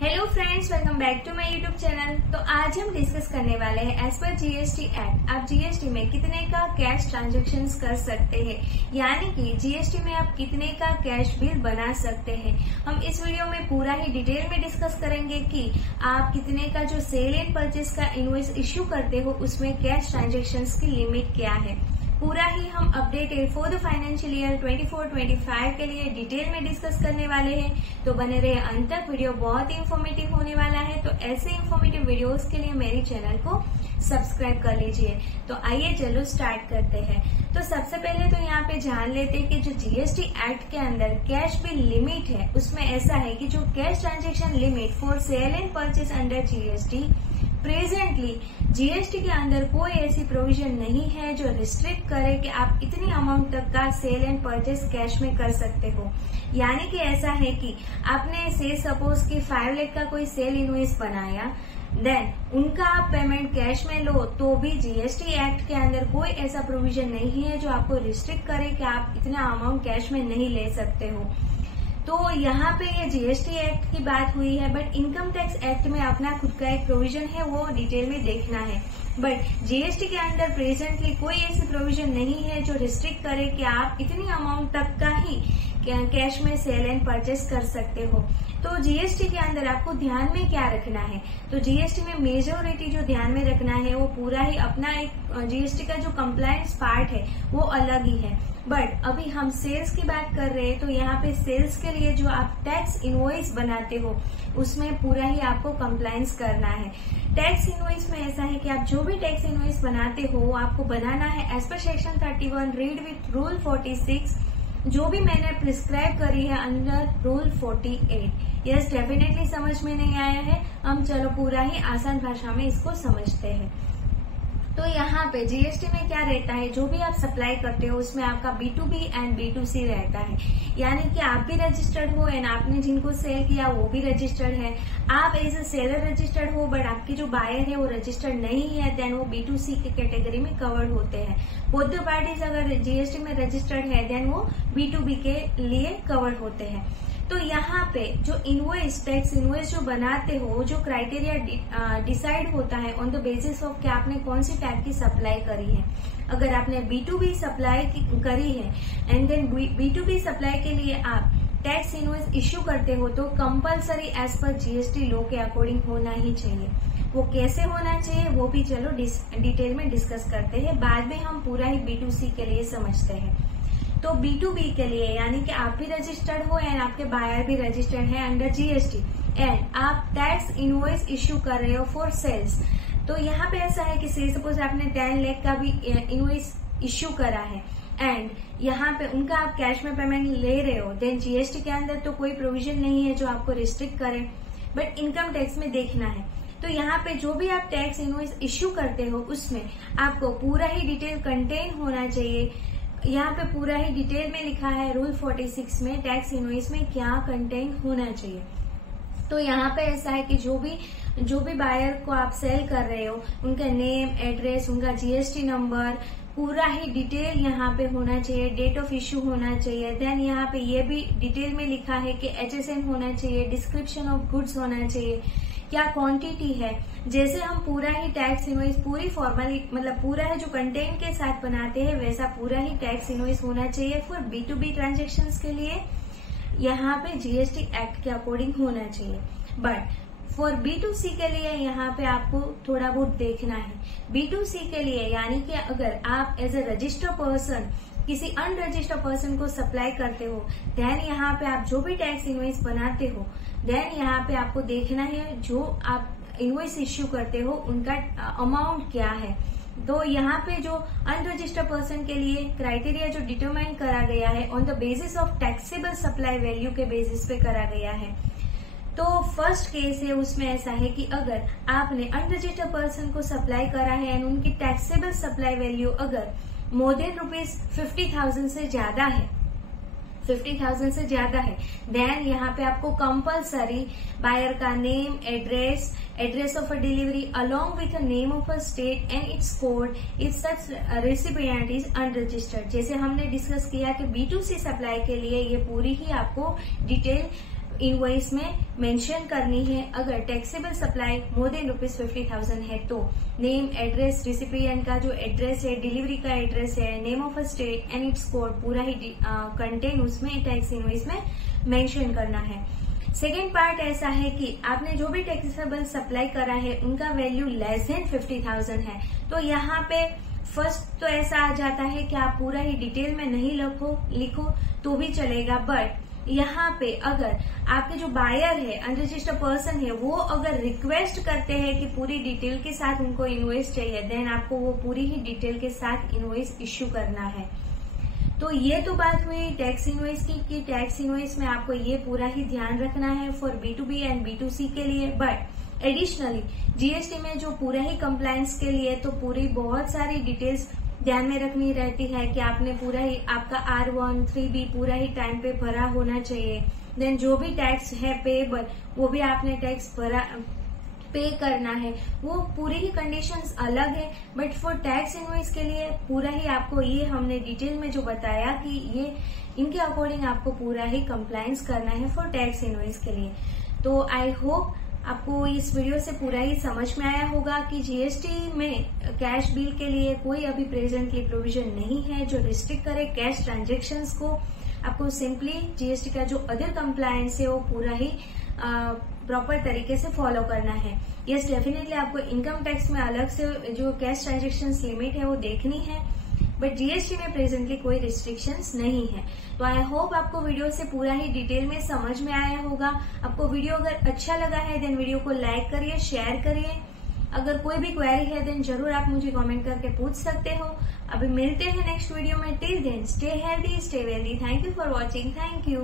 Hello friends, welcome back to my YouTube channel. तो आज हम डिस्कस करने वाले हैं एज पर जीएसटी एक्ट आप जीएसटी में कितने का कैश ट्रांजैक्शंस कर सकते हैं, यानी कि जीएसटी में आप कितने का कैश बिल बना सकते हैं। हम इस वीडियो में पूरा ही डिटेल में डिस्कस करेंगे कि आप कितने का जो सेल एंड परचेज का इनवॉइस इश्यू करते हो उसमें कैश ट्रांजैक्शंस की लिमिट क्या है। पूरा ही हम updated for the financial year 24-25 के लिए डिटेल में डिस्कस करने वाले हैं। तो बने रहे अंत तक, वीडियो बहुत ही इन्फॉर्मेटिव होने वाला है। तो ऐसे इन्फॉर्मेटिव वीडियोस के लिए मेरे चैनल को सब्सक्राइब कर लीजिए। तो आइए चलो स्टार्ट करते हैं। तो सबसे पहले तो यहाँ पे जान लेते हैं कि जो जीएसटी एक्ट के अंदर कैश बिल लिमिट है उसमें ऐसा है कि जो cash transaction limit for sale and purchase under GST presently GST के अंदर कोई ऐसी प्रोविजन नहीं है जो रिस्ट्रिक्ट करे कि आप इतनी अमाउंट तक का सेल एंड परचेज कैश में कर सकते हो। यानी कि ऐसा है कि आपने से सपोज कि 5 लाख का कोई सेल इनवॉइस बनाया, देन उनका आप पेमेंट कैश में लो तो भी जीएसटी एक्ट के अंदर कोई ऐसा प्रोविजन नहीं है जो आपको रिस्ट्रिक्ट करे कि आप इतना अमाउंट कैश में नहीं ले सकते हो। तो यहाँ पे ये जीएसटी एक्ट की बात हुई है, बट इनकम टैक्स एक्ट में अपना खुद का एक प्रोविजन है, वो डिटेल में देखना है। बट जीएसटी के अंदर प्रेजेंटली कोई ऐसी प्रोविजन नहीं है जो रिस्ट्रिक्ट करे कि आप इतनी अमाउंट तक का ही कैश में सेल एंड परचेस कर सकते हो। तो जीएसटी के अंदर आपको ध्यान में क्या रखना है, तो जीएसटी में मेजोरिटी जो ध्यान में रखना है वो पूरा ही अपना एक जीएसटी का जो कंप्लायंस पार्ट है वो अलग ही है। बट अभी हम सेल्स की बात कर रहे हैं, तो यहाँ पे सेल्स के लिए जो आप टैक्स इनवॉइस बनाते हो उसमें पूरा ही आपको कंप्लायंस करना है। टैक्स इनवॉइस में ऐसा है कि आप जो भी टैक्स इनवॉइस बनाते हो आपको बनाना है as per section 31 read with rule 46, जो भी मैंने प्रिस्क्राइब करी है अंडर रूल 48। यस, डेफिनेटली समझ में नहीं आया है, हम चलो पूरा ही आसान भाषा में इसको समझते हैं। तो यहाँ पे जीएसटी में क्या रहता है, जो भी आप सप्लाई करते हो उसमें आपका B2B एंड B2C रहता है। यानी कि आप भी रजिस्टर्ड हो एंड आपने जिनको सेल किया वो भी रजिस्टर्ड है। आप एज ए सेलर रजिस्टर्ड हो बट आपकी जो बायर है वो रजिस्टर्ड नहीं है, देन वो B2C के कैटेगरी में कवर्ड होते हैं। बोथ द पार्टीज अगर जीएसटी में रजिस्टर्ड है देन वो B2B के लिए कवर्ड होते हैं। तो यहाँ पे जो इनवॉइस टैक्स इनवॉइस जो बनाते हो, जो क्राइटेरिया डिसाइड होता है ऑन द बेसिस ऑफ कि आपने कौन सी टाइप की सप्लाई करी है। अगर आपने B2B सप्लाई करी है एंड देन B2B सप्लाई के लिए आप टैक्स इनवॉइस इश्यू करते हो तो कंपलसरी एज पर जीएसटी लॉ के अकॉर्डिंग होना ही चाहिए। वो कैसे होना चाहिए वो भी चलो डिटेल में डिस्कस करते हैं, बाद में हम पूरा ही B2C के लिए समझते हैं। तो B2B के लिए यानी कि आप भी रजिस्टर्ड हो एंड आपके बायर भी रजिस्टर्ड है अंडर जीएसटी एंड आप टैक्स इनवॉइस इश्यू कर रहे हो फॉर सेल्स। तो यहाँ पे ऐसा है कि से सपोज आपने 10 लाख का भी इनवॉइस इश्यू करा है एंड यहाँ पे उनका आप कैश में पेमेंट ले रहे हो, देन जीएसटी के अंदर तो कोई प्रोविजन नहीं है जो आपको रिस्ट्रिक्ट करे, बट इनकम टैक्स में देखना है। तो यहाँ पे जो भी आप टैक्स इनवॉइस इश्यू करते हो उसमें आपको पूरा ही डिटेल कंटेन होना चाहिए। यहाँ पे पूरा ही डिटेल में लिखा है रूल 46 में टैक्स इनवॉइस में क्या कंटेंट होना चाहिए। तो यहाँ पे ऐसा है कि जो भी बायर को आप सेल कर रहे हो उनका नेम, एड्रेस, उनका जीएसटी नंबर पूरा ही डिटेल यहाँ पे होना चाहिए, डेट ऑफ इश्यू होना चाहिए। देन यहाँ पे ये भी डिटेल में लिखा है कि HSN होना चाहिए, डिस्क्रिप्शन ऑफ गुड्स होना चाहिए, क्या क्वांटिटी है। जैसे हम पूरा ही टैक्स इनवॉइस पूरी फॉर्मली मतलब पूरा है जो कंटेंट के साथ बनाते हैं वैसा पूरा ही टैक्स इनवॉइस होना चाहिए फॉर B2B ट्रांजेक्शन्स के लिए, यहाँ पे जीएसटी एक्ट के अकॉर्डिंग होना चाहिए। बट फॉर B2C के लिए यहाँ पे आपको थोड़ा बहुत देखना है। B2C के लिए यानी कि अगर आप एज ए रजिस्टर्ड पर्सन किसी अनरजिस्टर्ड पर्सन को सप्लाई करते हो, देन यहाँ पे आप जो भी टैक्स इनवॉइस बनाते हो देन यहाँ पे आपको देखना है जो आप इनवॉइस इश्यू करते हो उनका अमाउंट क्या है। तो यहाँ पे जो अनरजिस्टर्ड पर्सन के लिए क्राइटेरिया जो डिटरमाइन करा गया है on the basis of taxable supply value के बेसिस पे करा गया है। तो फर्स्ट केस है उसमें ऐसा है कि अगर आपने अनरजिस्टर्ड पर्सन को सप्लाई करा है एंड उनकी टैक्सेबल सप्लाई वैल्यू अगर मोर देन ₹50,000 से ज्यादा है, 50,000 से ज्यादा है, देन यहाँ पे आपको कंपलसरी बायर का name, address of a delivery along with a name of a state and it's code if such recipient is unregistered. जैसे हमने डिस्कस किया कि B2C सप्लाई के लिए ये पूरी ही आपको डिटेल इनवॉइस में मेंशन करनी है। अगर टैक्सेबल सप्लाई मोर देन ₹50,000 है तो नेम, एड्रेस, रिसिपिएंट का जो एड्रेस है, डिलीवरी का एड्रेस है, name of a state and it's code पूरा ही कंटेंट उसमें टैक्स इनवॉइस में मेंशन करना है। सेकेंड पार्ट ऐसा है कि आपने जो भी टैक्सेबल सप्लाई करा है उनका वैल्यू लेस देन 50,000 है, तो यहाँ पे फर्स्ट तो ऐसा आ जाता है कि आप पूरा ही डिटेल में नहीं लिखो तो भी चलेगा, बट यहाँ पे अगर आपके जो बायर है, अनरजिस्टर्ड पर्सन है, वो अगर रिक्वेस्ट करते हैं कि पूरी डिटेल के साथ उनको इनवॉइस चाहिए, देन आपको वो पूरी ही डिटेल के साथ इनवॉइस इश्यू करना है। तो ये तो बात हुई टैक्स इनवॉइस की कि टैक्स इनवॉइस में आपको ये पूरा ही ध्यान रखना है फॉर B2B एंड B2C के लिए। बट एडिशनली जीएसटी में जो पूरा ही कंप्लायंस के लिए तो पूरी बहुत सारी डिटेल्स ध्यान में रखनी रहती है कि आपने पूरा ही आपका R1, 3B पूरा ही टाइम पे भरा होना चाहिए। देन जो भी टैक्स है पेएबल वो भी आपने टैक्स पे करना है, वो पूरी ही कंडीशंस अलग है। बट फॉर टैक्स इनवॉइस के लिए पूरा ही आपको ये हमने डिटेल में जो बताया कि ये इनके अकॉर्डिंग आपको पूरा ही कंप्लायंस करना है फॉर टैक्स इनवॉइस के लिए। तो आई होप आपको इस वीडियो से पूरा ही समझ में आया होगा कि जीएसटी में कैश बिल के लिए कोई अभी प्रेजेंटली प्रोविजन नहीं है जो रिस्ट्रिक्ट करे कैश ट्रांजेक्शंस को। आपको सिंपली जीएसटी का जो अदर कंप्लायंस है वो पूरा ही प्रॉपर तरीके से फॉलो करना है। यस, डेफिनेटली आपको इनकम टैक्स में अलग से जो कैश ट्रांजेक्शंस लिमिट है वो देखनी है, बट जीएसटी में प्रेजेंटली कोई रिस्ट्रिक्शंस नहीं है। तो आई होप आपको वीडियो से पूरा ही डिटेल में समझ में आया होगा। आपको वीडियो अगर अच्छा लगा है देन वीडियो को लाइक करिए, शेयर करिए। अगर कोई भी क्वेरी है देन जरूर आप मुझे कमेंट करके पूछ सकते हो। अभी मिलते हैं नेक्स्ट वीडियो में। Till then stay healthy, stay wealthy. Thank you for watching. Thank you.